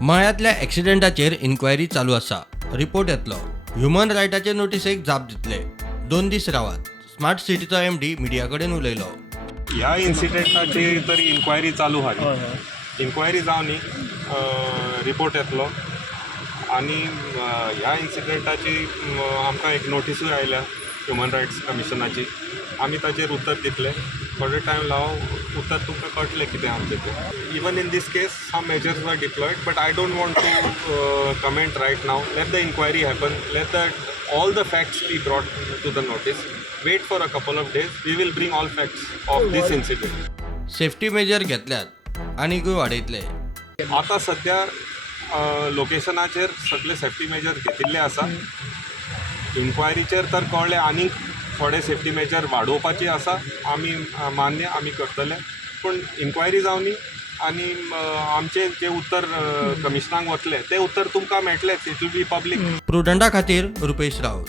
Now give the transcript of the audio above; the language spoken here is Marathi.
मळ्यातल्या एक्सिडेंटाचेर इन्क्वायरी चालू आसा. रिपोर्ट येतलो. ह्युमन रायटाचे नोटीसेक जाप दितले. 2 दीस रावात. स्मार्ट सिटीचो एमडी मिडिया कडेन उलयलो. ह्या इन्सिडेंटाची तरी इन्क्वायरी चालू आली. इन्क्वायरी जावनी रिपोर्ट येतलो आनी ह्या इन्सिडेंटाची आमकां एक नोटीसूय आयल्या ह्युमन रायट्स कमिशनाची. आमी ताचेर उत्तर दितले. थोडे टायम लावन उत्तर तुमकां कळटलें कितें आमचें तें. Even in this case some measures were deployed, but I don't want to comment right now. Let the inquiry happen. Let the all the facts be brought to the notice. Wait for a couple of days. We will bring all facts of this incident. Safety major घेतल्यात आनीकूय वाडयतले. आता सध्या लोकेशनाचेर सगळे सेफ्टी मेजर घेतिल्ले आसा. इन्क्वायरीचेर तर कळ्ळे आनीक थोडे सेफ्टी मेजर वाडोवपाचे आसा. आमी करतले. पूण इन्क्वायरी जावनी आनी आमचे जे उत्तर कमिशनाक वतले ते उत्तर तुमकां मेळटलेच. It will be public. प्रुडंटा खातीर रुपेश राऊत.